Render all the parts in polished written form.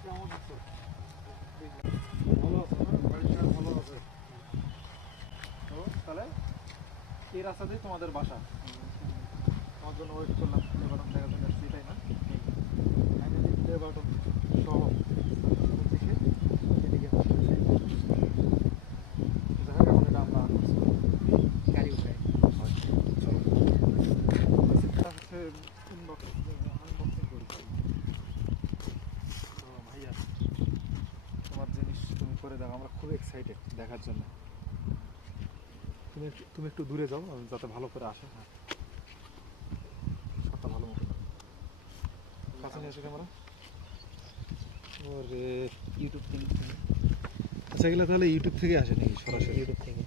ভালো আছে না? বাড়ির সবাই ভালো আছে? তো তাহলে এই রাস্তা দিয়ে তোমাদের বাসা? তোমার জন্য ওয়েট করলাম, প্লে বাটন দেখা জন্য আসছি, তাই না? ফাইনালি প্লে বাটন সহ দেখে এদিকে দেখা যাক এখন এটা আমরা গাড়ি উঠাই। সেটা হচ্ছে আনবক্সিং করি। ভাইয়া তোমার জিনিস তুমি করে দাও, আমরা খুব এক্সাইটেড দেখার জন্য। তুমি একটু দূরে যাও যাতে ভালো করে আসে। হ্যাঁ, শটটা ভালো মতো কাছে নিয়ে আসে ক্যামেরা। ওরে ইউটিউব থেকে। আচ্ছা, এগুলো তাহলে ইউটিউব থেকে আসে নাকি সরাসরি? ইউটিউব থেকে।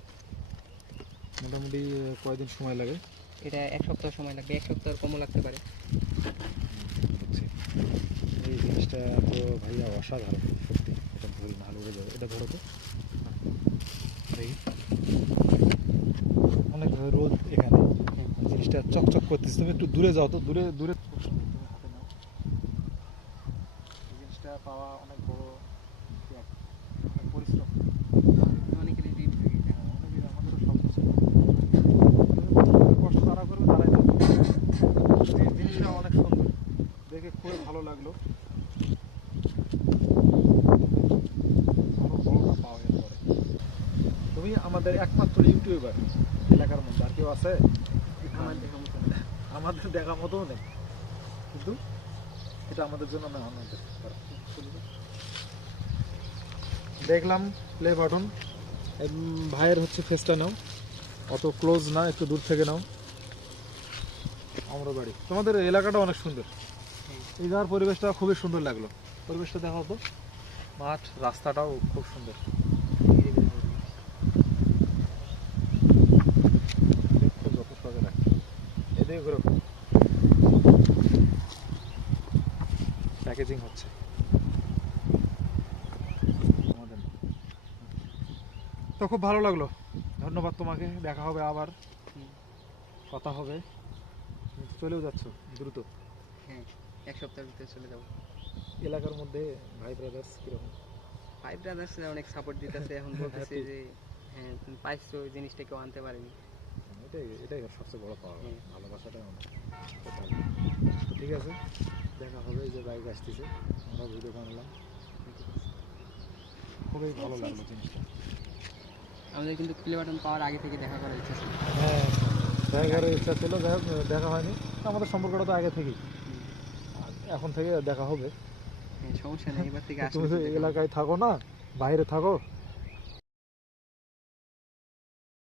মোটামুটি কয়দিন সময় লাগে? এটা 1 সপ্তাহ সময় লাগবে, 1 সপ্তাহ কমও লাগতে পারে। বুঝছি। এই জিনিসটা তো ভাইয়া অসাধারণ সত্যি। এটা ধরি না হলে উড়ে যাবে। এটা ধরো তো। অনেক রোদ এখানে, জিনিসটা চকচক করতেছে। তুমি একটু দূরে যাও তো, দূরে দূরে তুমি হাতে নাও। এই জিনিসটা পাওয়া অনেক বড় পরিশ্রম। অনেকেরই ডিম থাকে এটা। অনেকের আমাদেরও স্বপ্ন ছিল, কষ্ট তারা করবে তারাই পাবে। জিনিসটা অনেক সুন্দর, দেখে খুবই ভালো লাগলো। আরো বড়টা পাও এরপরে। তুমি আমাদের একমাত্র ইউটিউবার এলাকার মধ্যে, আর কেউ আছে? আমাদের দেখা মতো নেই, কিন্তু এটা আমাদের জন্য না আমাদের। দেখলাম প্লে বাটন। ভাইয়ের হচ্ছে ফেসটা নাও, অত ক্লোজ না, একটু দূর থেকে নাও। আমরা বাড়ি, তোমাদের এলাকাটা অনেক সুন্দর। এই জায়গার পরিবেশটা খুবই সুন্দর লাগলো। পরিবেশটা দেখাও তো, মাঠ, রাস্তাটাও খুব সুন্দর। দেখতে যত সহজে লাগছে। এদিকে ঘুরো, প্যাকেজিং হচ্ছে আমাদের। তো খুব ভালো লাগলো, ধন্যবাদ তোমাকে। দেখা হবে আবার, কথা হবে। তুমি তো চলেও যাচ্ছ দ্রুত। হ্যাঁ, 1 সপ্তাহের ভিতরে চলে যাবো। এলাকার মধ্যে ভাই ব্রাদার্স কিরকম? ফাইভ ব্রাদার্স অনেক সাপোর্ট দিতেছে। এখন বলতেছে যে হ্যাঁ তুমি পাইছো, ওই জিনিসটা কেউ আনতে পারেনি। এটাই এটাই সবচেয়ে বড় পাওয়া, ভালোবাসাটাই অনেক। খুব ভালো। ঠিক আছে, দেখা হবে। এই যে বাইক আসতেছে, আমরা ভিডিও বানালাম। খুবই ভালো লাগলো জিনিসটা। আমাদের কিন্তু প্লে বাটন পাওয়ার আগে থেকে দেখা করার ইচ্ছা ছিল। হ্যাঁ, দেখা করার ইচ্ছা ছিল, দেখা হয়নি। আমাদের সম্পর্কটা তো আগে থেকেই, এখন থেকে দেখা হবে। হ্যাঁ, সমস্যা নেই, এবার থেকে তুমি আসলে তো এলাকায় থাকো না, বাইরে থাকো।